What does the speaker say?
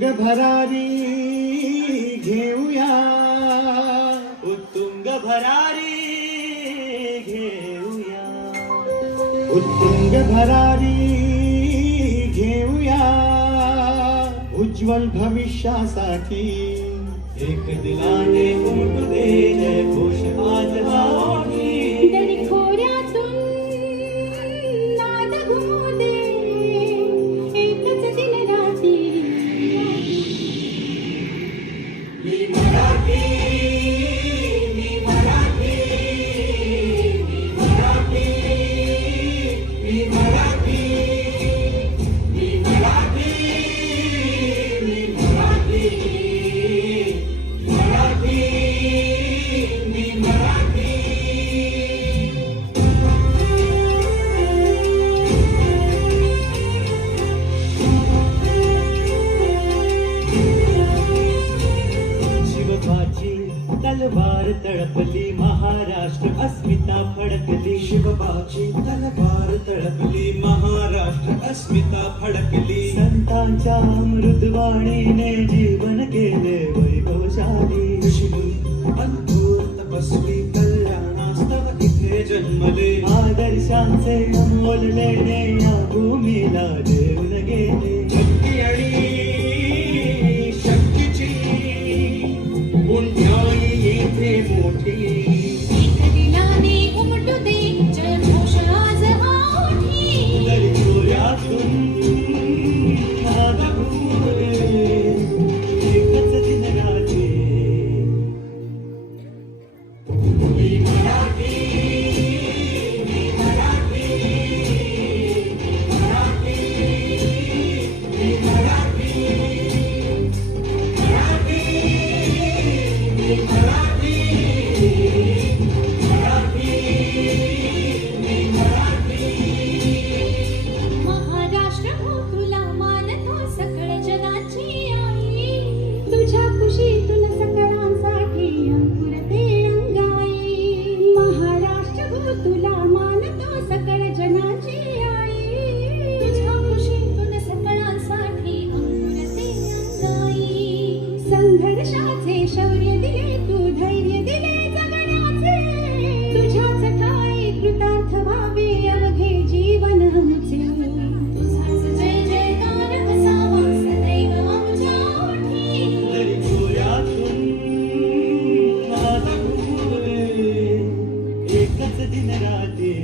उत्तुंग भरारी घेऊया, उत्तुंग भरारी घेऊया, उत्तुंग भरारी घेऊया, उज्ज्वल भविष्यासाठी एक दिलाने उमटू दे जय घोष आज गावी. दरखोऱ्यातून नाद घुमू दे, एकच दिन रात्री. मी मराठी, मी मराठी, मी मराठी, मी मराठी, मी मराठी, मी मराठी, मराठी, मी मराठी. शिवबाची तलवार तळपली, महाराष्ट्र अस्मिता फडकली. शिवबाची तलवार तळपली, महाराष्ट्र अस्मिता फडकली. संतांच्या मृदवाणीने जीवन केले वैभवशाली. ऋषिमुनी अंकुर तपस्वी कल्याणास्तव इथे जन्मले. आदर्शांचे अनमोल लेणे या भूमीला देऊन गेले. भक्ती आणि शक्तीची पुण्याई येथे मोठी. एक दिलाने उमटू दे जय घोष आज गावी. दरखोऱ्यातून नाद घुमू दे, एकच दिन रात्री. मी मराठी, मी मराठी, मी मराठी, मी मराठी, मराठी, मी मराठी, मराठी, मी मराठी. महाराष्ट्र हो तुला मानतो सकळ जगाची आई. तुझ्या कुशीतून सकळांसाठी अंकुरते अंगाई. महाराष्ट्र हो तुला मानतो सकळ जनाची आई. तुझ्या कुशीतून सकळांसाठी अंकुरते अंगाई. संघर्षाचे शौर्य दिले तू, धैर्य दिले जगण्याचे. तुझ्याच ठाई कृतार्थ व्हावे अवघे जीवन आमचे. तुझाच जय जयकार असावा सदैव आमच्या ओठी. दरखोऱ्यातून नाद घुमू दे, एकच दिन रात्री.